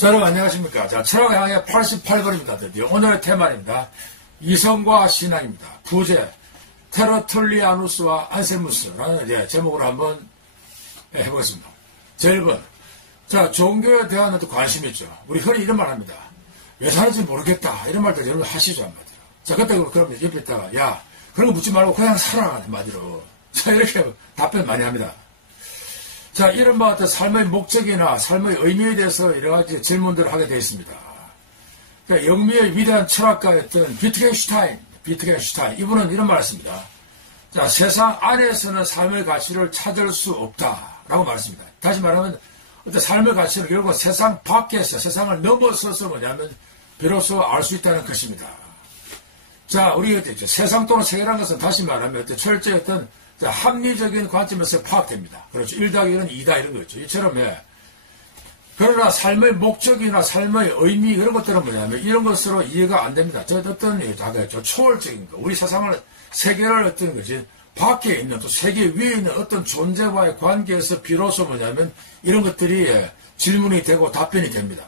자, 여러분 안녕하십니까. 자, 철학의 항해 88번입니다. 드디어 오늘의 테마입니다. 이성과 신앙입니다. 부제 테러툴리아누스와 안셀무스라는 제목으로 한번 해보겠습니다. 자, 1번. 자, 종교에 대한 어떤 관심이 있죠. 우리 흔히 이런 말 합니다. 왜 사는지 모르겠다. 이런 말들 여러분 하시죠, 한마디로. 자, 그때 그럼 옆에 있다가, 야, 그런 거 묻지 말고 그냥 살아, 한마디로. 자, 이렇게 답변 많이 합니다. 자, 이른바 어떤 삶의 목적이나 삶의 의미에 대해서 여러 가지 질문들을 하게 되어 있습니다. 그러니까 영미의 위대한 철학가였던 비트겐슈타인, 이분은 이런 말을 했습니다. 자, 세상 안에서는 삶의 가치를 찾을 수 없다라고 말했습니다. 다시 말하면 어떤 삶의 가치는 결국 세상 밖에서, 세상을 넘어서서 뭐냐면 비로소 알 수 있다는 것입니다. 자, 우리가 있죠. 세상 또는 세계라는 것은 다시 말하면 어떤 철저히 어떤 합리적인 관점에서 파악됩니다. 그렇죠. 1+1은 2다 이런 거죠. 이처럼 그러나 삶의 목적이나 삶의 의미 그런 것들은 뭐냐면 이런 것으로 이해가 안 됩니다. 저 어떤 초월적인 거, 우리 세상을 세계를 어떤 것이 밖에 있는 또 세계 위에 있는 어떤 존재와의 관계에서 비로소 뭐냐면 이런 것들이 질문이 되고 답변이 됩니다.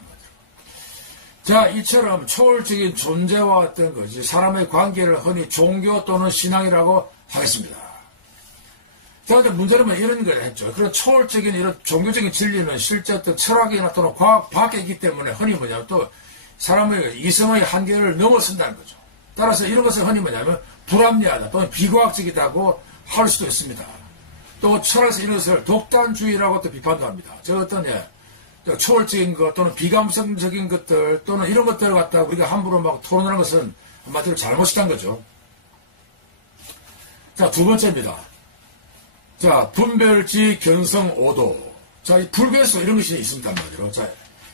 자, 이처럼 초월적인 존재와 어떤 것이 사람의 관계를 흔히 종교 또는 신앙이라고 하겠습니다. 자, 근데 문제는 이런 걸 했죠. 그런 초월적인 이런 종교적인 진리는 실제 어떤 철학이나 또는 과학 밖에 있기 때문에 흔히 뭐냐면 또 사람의 이성의 한계를 넘어선다는 거죠. 따라서 이런 것을 흔히 뭐냐면 불합리하다 또는 비과학적이다고 할 수도 있습니다. 또 철학에서 이런 것을 독단주의라고 또 비판도 합니다. 저 어떤 초월적인 것 또는 비감성적인 것들 또는 이런 것들을 갖다가 우리가 함부로 막 토론하는 것은 한마디로 잘못이란 거죠. 자, 두 번째입니다. 자, 분별지 견성 오도. 자, 이 불교에서 이런 것이 있습니다, 한마디로. 자,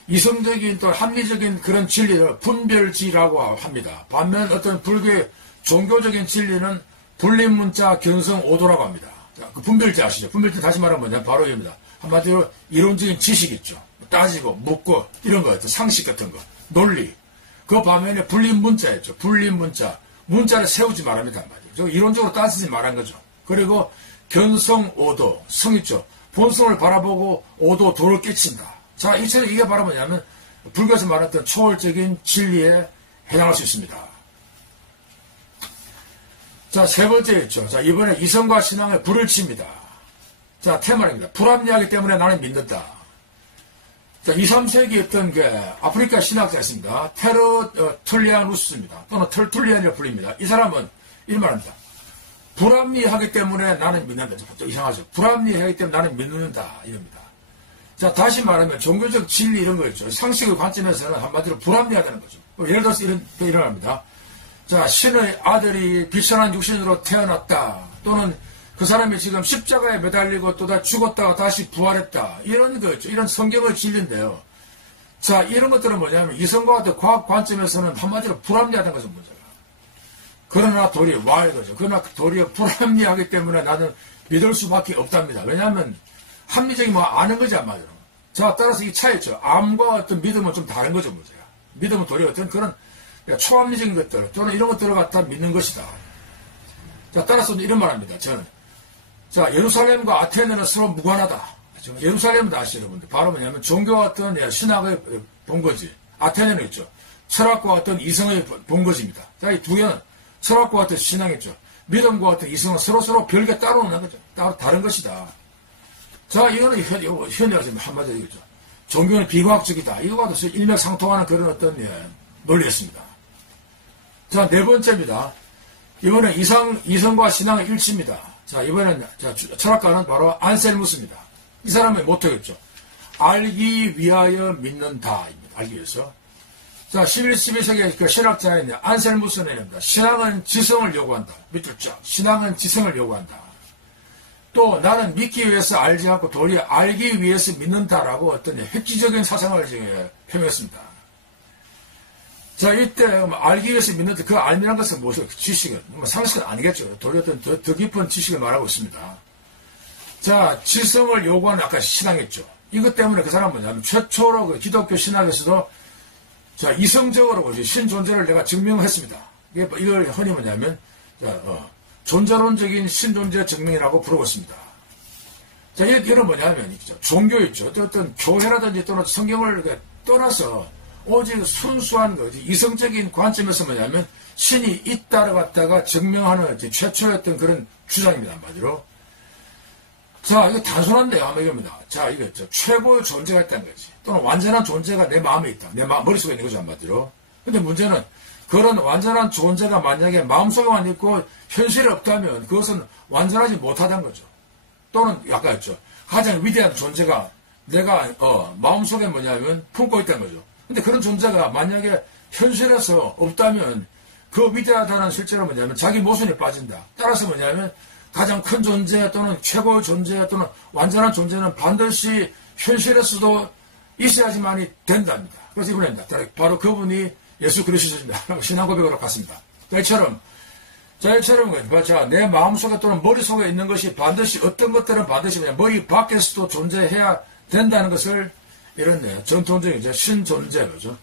이성적인 또 합리적인 그런 진리를 분별지라고 합니다. 반면 어떤 불교의 종교적인 진리는 불림문자 견성 오도라고 합니다. 자, 그 분별지 아시죠? 분별지 다시 말하면 뭐냐? 바로 이겁니다. 한마디로 이론적인 지식 있죠. 따지고, 묻고, 이런 거, 상식 같은 거, 논리. 그 반면에 불림문자 있죠. 불림문자. 문자를 세우지 말합니다, 한마디로. 이론적으로 따지지 말한 거죠. 그리고 견성 오도, 성 있죠. 본성을 바라보고 오도 도를 깨친다. 자, 이처럼 이게 바로 뭐냐면 불교에서 말했던 초월적인 진리에 해당할 수 있습니다. 자, 세 번째 있죠. 자, 이번에 이성과 신앙에 불을 칩니다. 자, 테마입니다. 불합리하기 때문에 나는 믿는다. 자, 2, 3세기 어떤 아프리카 신학자 있습니다. 테러툴리아누스입니다. 또는 털툴리안이라고 불립니다. 이 사람은 이런 말합니다. 불합리하기 때문에 나는 믿는다. 좀 이상하죠. 불합리하기 때문에 나는 믿는다. 이럽니다. 자, 다시 말하면 종교적 진리 이런 거 있죠. 상식의 관점에서는 한마디로 불합리하다는 거죠. 예를 들어서 이런 일어납니다. 자, 신의 아들이 비천한 육신으로 태어났다. 또는 그 사람이 지금 십자가에 매달리고 또 다 죽었다가 다시 부활했다. 이런 거 있죠. 이런 성경의 진리인데요. 자, 이런 것들은 뭐냐면 이성과 같은 과학 관점에서는 한마디로 불합리하다는 것은 문제예요. 그러나 도리어 와이거죠. 그러나 도리어 불합리하기 때문에 나는 믿을 수밖에 없답니다. 왜냐하면 합리적인 아는 거지 한마디로. 자, 따라서 이 차이 있죠. 암과 어떤 믿음은 좀 다른 거죠, 문제가. 믿음은 도리어 어떤 그런 초합리적인 것들 또는 이런 것들을 갖다 믿는 것이다. 자, 따라서 이런 말합니다. 저는 자, 예루살렘과 아테네는 서로 무관하다. 예루살렘은 아시죠, 여러분들. 바로 뭐냐면 종교와 어떤 신학의 본거지. 아테네는 있죠. 철학과 어떤 이성의 본거지입니다. 자, 이 두 개는 철학과 같은 신앙이죠. 믿음과 같은 이성은 서로 별개 따로 있는 거죠. 따로 다른 것이다. 자, 이거는 현대에서 한마디로 이거죠. 종교는 비과학적이다. 이거와도 일맥상통하는 그런 어떤 논리였습니다. 자, 네 번째입니다. 이번엔 이성과 신앙의 일치입니다. 자, 이번엔 철학가는 바로 안셀무스입니다. 이 사람의 모토였죠. 알기 위하여 믿는다입니다. 알기 위해서. 자, 11세기 그 신학자인 안셀무스는 이럽니다. 신앙은 지성을 요구한다. 밑줄 쫙. 신앙은 지성을 요구한다. 또 나는 믿기 위해서 알지 않고 도리어 알기 위해서 믿는다라고 어떤 획기적인 사상을 표명했습니다. 자, 이때 알기 위해서 믿는다. 그 알미란 것은 무엇이고 지식은 상식은 아니겠죠. 도리어 어떤 더 깊은 지식을 말하고 있습니다. 자, 지성을 요구하는 아까 신앙했죠. 이것 때문에 그 사람은 뭐냐면 최초로 그 기독교 신학에서도 자, 이성적으로 신존재를 내가 증명했습니다. 이걸 흔히 뭐냐면, 존재론적인 신존재 증명이라고 부르고 있습니다. 자, 이건 뭐냐면, 종교 있죠. 어떤 교회라든지 또는 성경을 떠나서 오직 순수한 거지 이성적인 관점에서 뭐냐면 신이 있다를 갖다가 증명하는 최초였던 그런 주장입니다. 한마디로. 자, 이거 단순한 내용입니다. 자, 이거 최고의 존재가 있다는 거지. 또는 완전한 존재가 내 마음에 있다. 내 머릿속에 있는 거죠. 한마디로. 근데 문제는 그런 완전한 존재가 만약에 마음속에만 있고 현실에 없다면 그것은 완전하지 못하다는 거죠. 또는 아까 했죠. 가장 위대한 존재가 내가 마음속에 뭐냐면 품고 있다는 거죠. 근데 그런 존재가 만약에 현실에서 없다면 그 위대하다는 실제로 뭐냐면 자기 모순에 빠진다. 따라서 뭐냐면 가장 큰 존재 또는 최고의 존재 또는 완전한 존재는 반드시 현실에서도 있어야지만이 된답니다. 그래서 이번에입니다. 바로 그분이 예수 그리스도입니다. 신앙 고백으로 갔습니다. 이처럼 내 마음속에 또는 머릿속에 있는 것이 반드시 어떤 것들은 반드시 그냥 머리 밖에서도 존재해야 된다는 것을 이런 전통적인 신존재죠.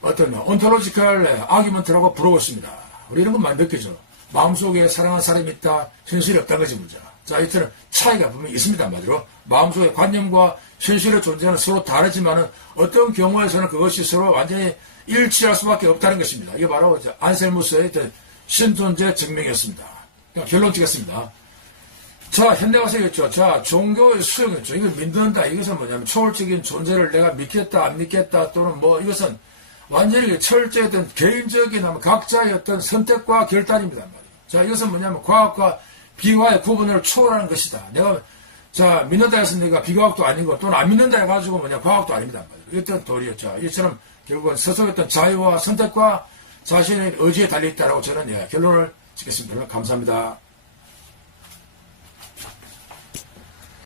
어떤 온토로지컬 아기먼트라고 부르고 있습니다. 우리 이런 건 많이 느끼죠. 마음속에 사랑하는 사람이 있다. 현실이 없다는 것이 문제. 자, 이처럼 차이가 분명히 있습니다. 한마디로. 마음속의 관념과 현실의 존재는 서로 다르지만은 어떤 경우에서는 그것이 서로 완전히 일치할 수밖에 없다는 것입니다. 이게 바로 안셀무스의 신존재 증명이었습니다. 결론 찍겠습니다. 자, 현대 가서 얘기했죠. 자, 종교의 수용이었죠. 이걸 믿는다. 이것은 뭐냐면 초월적인 존재를 내가 믿겠다, 안 믿겠다, 또는 이것은 완전히 철저했던 개인적인 각자의 어떤 선택과 결단입니다. 자, 이것은 뭐냐면 과학과 비과의 구분을 초월하는 것이다. 내가, 믿는다 해서 내가 비과학도 아니고 또는 안 믿는다 해가지고 과학도 아닙니다. 이랬던 도리였죠. 이처럼 결국은 스스로 어떤 자유와 선택과 자신의 의지에 달려있다라고 저는 결론을 짓겠습니다. 감사합니다.